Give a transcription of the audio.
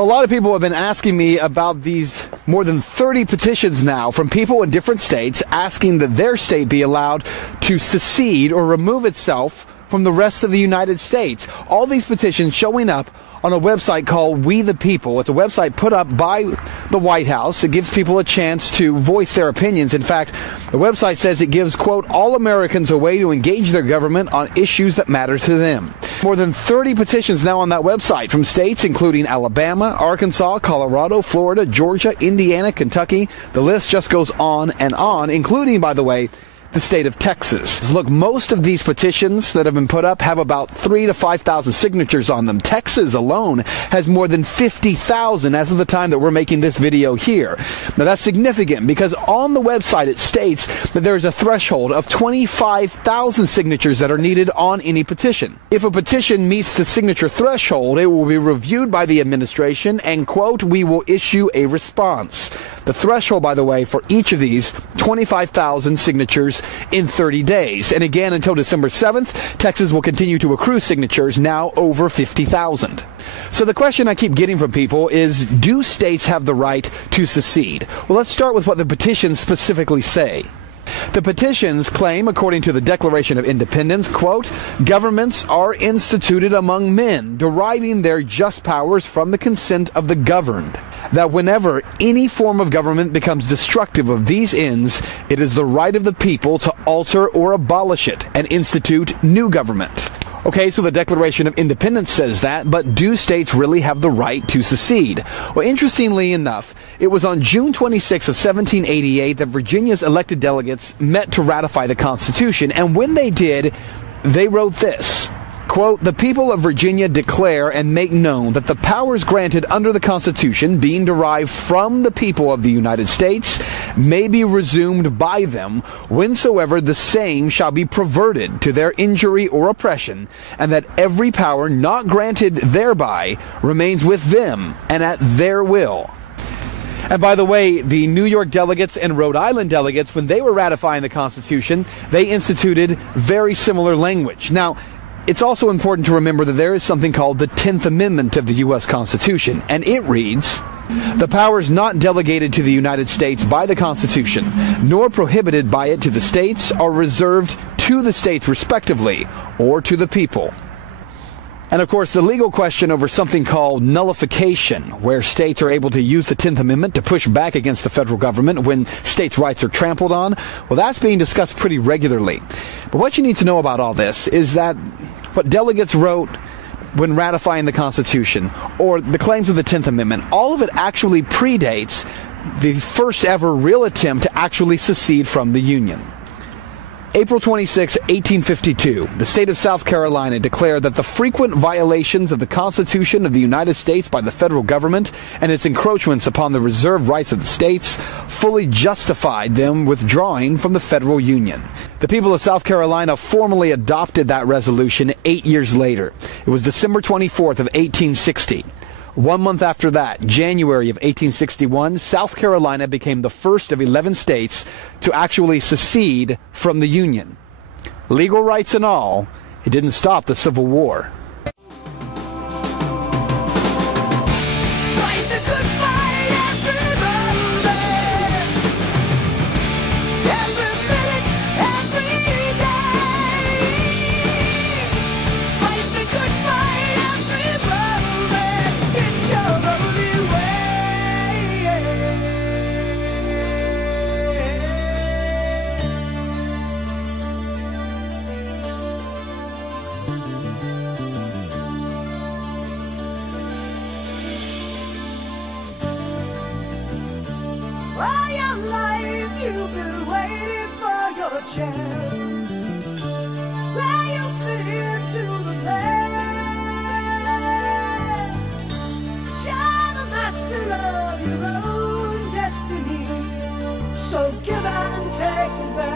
A lot of people have been asking me about these more than 30 petitions now from people in different states asking that their state be allowed to secede or remove itself from the rest of the United States. All these petitions showing up on a website called We the People. It's a website put up by the White House. It gives people a chance to voice their opinions. In fact, the website says it gives, quote, all Americans a way to engage their government on issues that matter to them. More than 30 petitions now on that website from states including Alabama, Arkansas, Colorado, Florida, Georgia, Indiana, Kentucky. The list just goes on, including, by the way, the state of Texas. Look, most of these petitions that have been put up have about 3,000 to 5,000 signatures on them. Texas alone has more than 50,000 as of the time that we're making this video here. Now that's significant because on the website it states that there is a threshold of 25,000 signatures that are needed on any petition. If a petition meets the signature threshold, it will be reviewed by the administration and, quote, we will issue a response. The threshold, by the way, for each of these 25,000 signatures in 30 days. And again, until December 7th, Texas will continue to accrue signatures, now over 50,000. So the question I keep getting from people is, do states have the right to secede? Well, let's start with what the petitions specifically say. The petitions claim, according to the Declaration of Independence, quote, governments are instituted among men, deriving their just powers from the consent of the governed. That whenever any form of government becomes destructive of these ends, it is the right of the people to alter or abolish it and institute new government. Okay, so the Declaration of Independence says that, but do states really have the right to secede? Well, interestingly enough, it was on June 26 of 1788 that Virginia's elected delegates met to ratify the Constitution, and when they did, they wrote this. Quote, the people of Virginia declare and make known that the powers granted under the Constitution, being derived from the people of the United States, may be resumed by them whensoever the same shall be perverted to their injury or oppression, and that every power not granted thereby remains with them and at their will. And by the way, the New York delegates and Rhode Island delegates, when they were ratifying the Constitution, they instituted very similar language. Now, it's also important to remember that there is something called the 10th Amendment of the U.S. Constitution, and it reads, the powers not delegated to the United States by the Constitution, nor prohibited by it to the states, are reserved to the states respectively, or to the people. And of course, the legal question over something called nullification, where states are able to use the 10th Amendment to push back against the federal government when states' rights are trampled on, well, that's being discussed pretty regularly. But what you need to know about all this is that what delegates wrote when ratifying the Constitution, or the claims of the 10th Amendment, all of it actually predates the first ever real attempt to actually secede from the Union. April 26, 1852, the state of South Carolina declared that the frequent violations of the Constitution of the United States by the federal government and its encroachments upon the reserved rights of the states fully justified them withdrawing from the federal union. The people of South Carolina formally adopted that resolution 8 years later. It was December 24th of 1860. 1 month after that, January of 1861, South Carolina became the first of 11 states to actually secede from the Union. Legal rights and all, it didn't stop the Civil War. You've been waiting for your chance, where you fit into the land. You're the master of your own destiny, so give and take the best.